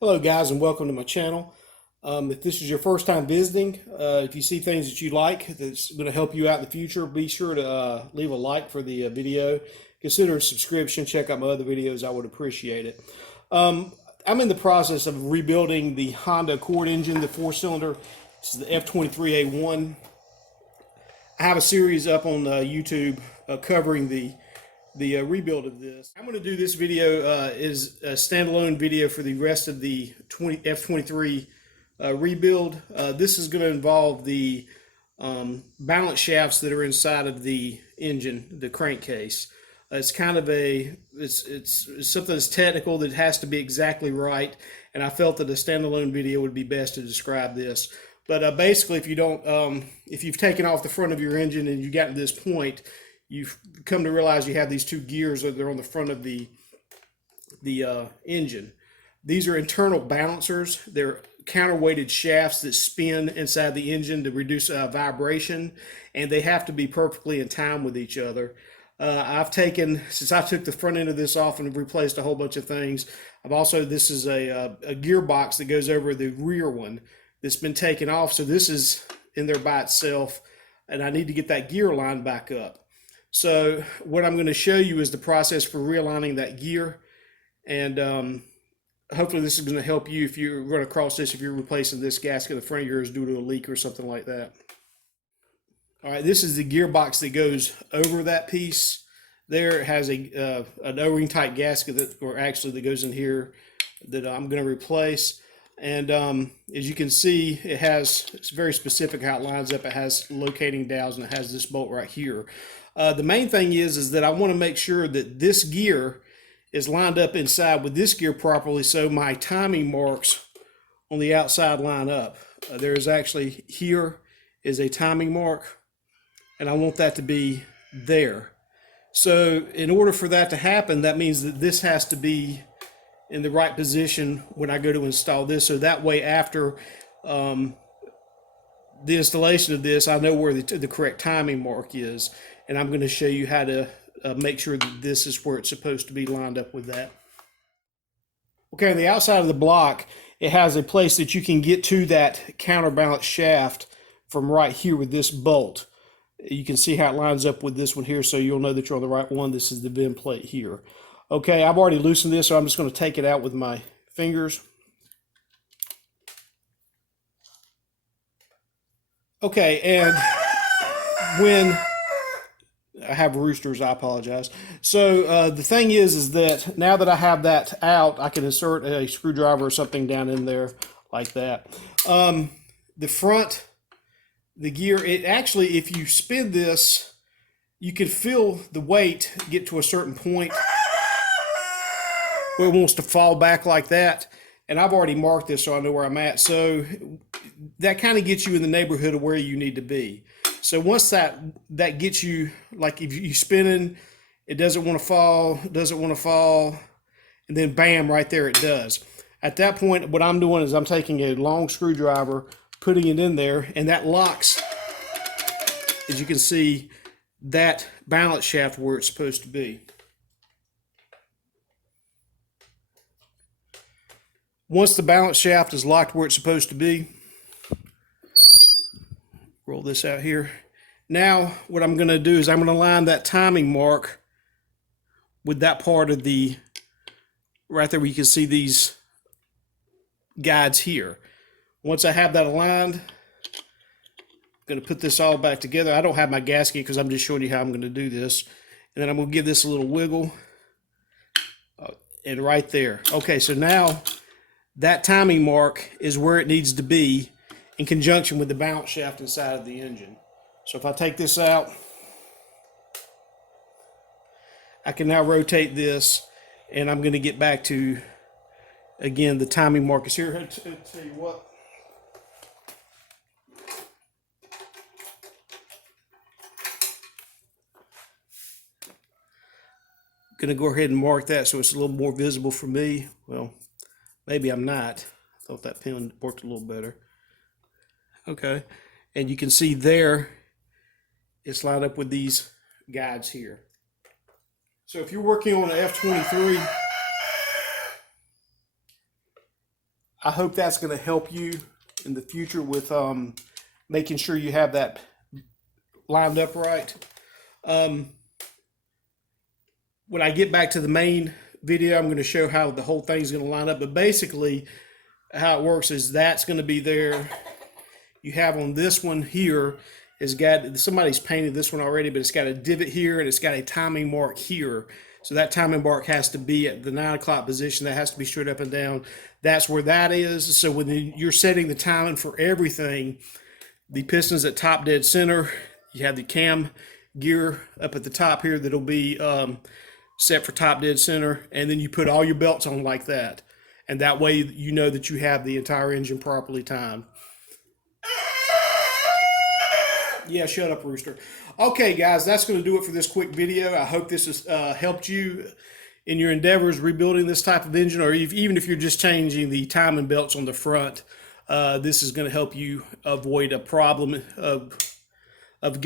Hello guys and welcome to my channel. If this is your first time visiting, if you see things that you like that's going to help you out in the future, be sure to leave a like for the video. Consider a subscription, check out my other videos, I would appreciate it. I'm in the process of rebuilding the Honda Accord engine, the 4-cylinder. This is the F23A1. I have a series up on YouTube covering the rebuild of this. I'm going to do this video is a standalone video for the rest of the F23 rebuild. This is going to involve the balance shafts that are inside of the engine, the crankcase. It's kind of it's something that's technical that has to be exactly right, and I felt that a standalone video would be best to describe this. But basically, if you've taken off the front of your engine and you've gotten to this point, you've come to realize you have these two gears that are on the front of the engine. These are internal balancers. They're counterweighted shafts that spin inside the engine to reduce vibration, and they have to be perfectly in time with each other. Since I took the front end of this off and replaced a whole bunch of things, this is a gearbox that goes over the rear one that's been taken off. So this is in there by itself, and I need to get that gear line back up. So what I'm going to show you is the process for realigning that gear, and hopefully this is going to help you if you run across this, if you're replacing this gasket in the front of yours due to a leak or something like that. All right, this is the gearbox that goes over that piece. There it has an O-ring type gasket that goes in here that I'm going to replace. And as you can see, it's very specific how it lines up. It has locating dowels, and it has this bolt right here. The main thing is that I want to make sure that this gear is lined up inside with this gear properly, so my timing marks on the outside line up. Here is a timing mark, and I want that to be there. So in order for that to happen, that means that this has to be in the right position when I go to install this, so that way after the installation of this, I know where the correct timing mark is, and I'm going to show you how to make sure that this is where it's supposed to be lined up with that. Okay, on the outside of the block, it has a place that you can get to that counterbalance shaft from right here with this bolt. You can see how it lines up with this one here, so you'll know that you're on the right one. This is the vent plate here. Okay, I've already loosened this, so I'm just going to take it out with my fingers. Okay, and when I have roosters, I apologize. So the thing is that now that I have that out, I can insert a screwdriver or something down in there like that. The gear, if you spin this, you can feel the weight get to a certain point where it wants to fall back like that. And I've already marked this so I know where I'm at. So that kind of gets you in the neighborhood of where you need to be. So once that gets you, like if you're spinning, it doesn't want to fall, and then bam, right there it does. At that point, what I'm doing is I'm taking a long screwdriver, putting it in there, and that locks, as you can see, that balance shaft where it's supposed to be. Once the balance shaft is locked where it's supposed to be, roll this out here. Now what I'm going to do is I'm going to line that timing mark with that part of right there where you can see these guides here. Once I have that aligned, I'm going to put this all back together. I don't have my gasket because I'm just showing you how I'm going to do this. And then I'm going to give this a little wiggle. And right there. Okay, so now that timing mark is where it needs to be in conjunction with the balance shaft inside of the engine. So if I take this out, I can now rotate this, and I'm going to get back to, again, the timing mark is here. I'll tell you what. I'm going to go ahead and mark that so it's a little more visible for me. Well, maybe I'm not. I thought that pen worked a little better. Okay, and you can see there, it's lined up with these guides here. So if you're working on an F23, I hope that's going to help you in the future with making sure you have that lined up right. When I get back to the main video, I'm going to show how the whole thing's going to line up. But basically, how it works is that's going to be there. You have on this one here is got, somebody's painted this one already, but it's got a divot here and it's got a timing mark here. So that timing mark has to be at the 9 o'clock position. That has to be straight up and down. That's where that is. So when you're setting the timing for everything, the piston's at top dead center. You have the cam gear up at the top here that'll be set for top dead center. And then you put all your belts on like that. And that way you know that you have the entire engine properly timed. Yeah, shut up, Rooster. Okay, guys, that's going to do it for this quick video. I hope this has helped you in your endeavors rebuilding this type of engine, or even if you're just changing the timing belts on the front. This is going to help you avoid a problem of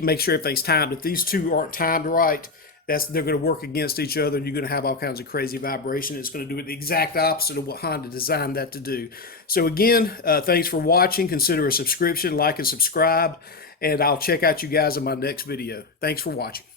make sure everything's timed. If these two aren't timed right, they're going to work against each other, and you're going to have all kinds of crazy vibration. It's going to do it the exact opposite of what Honda designed that to do. So again, thanks for watching. Consider a subscription, like and subscribe, and I'll check out you guys in my next video. Thanks for watching.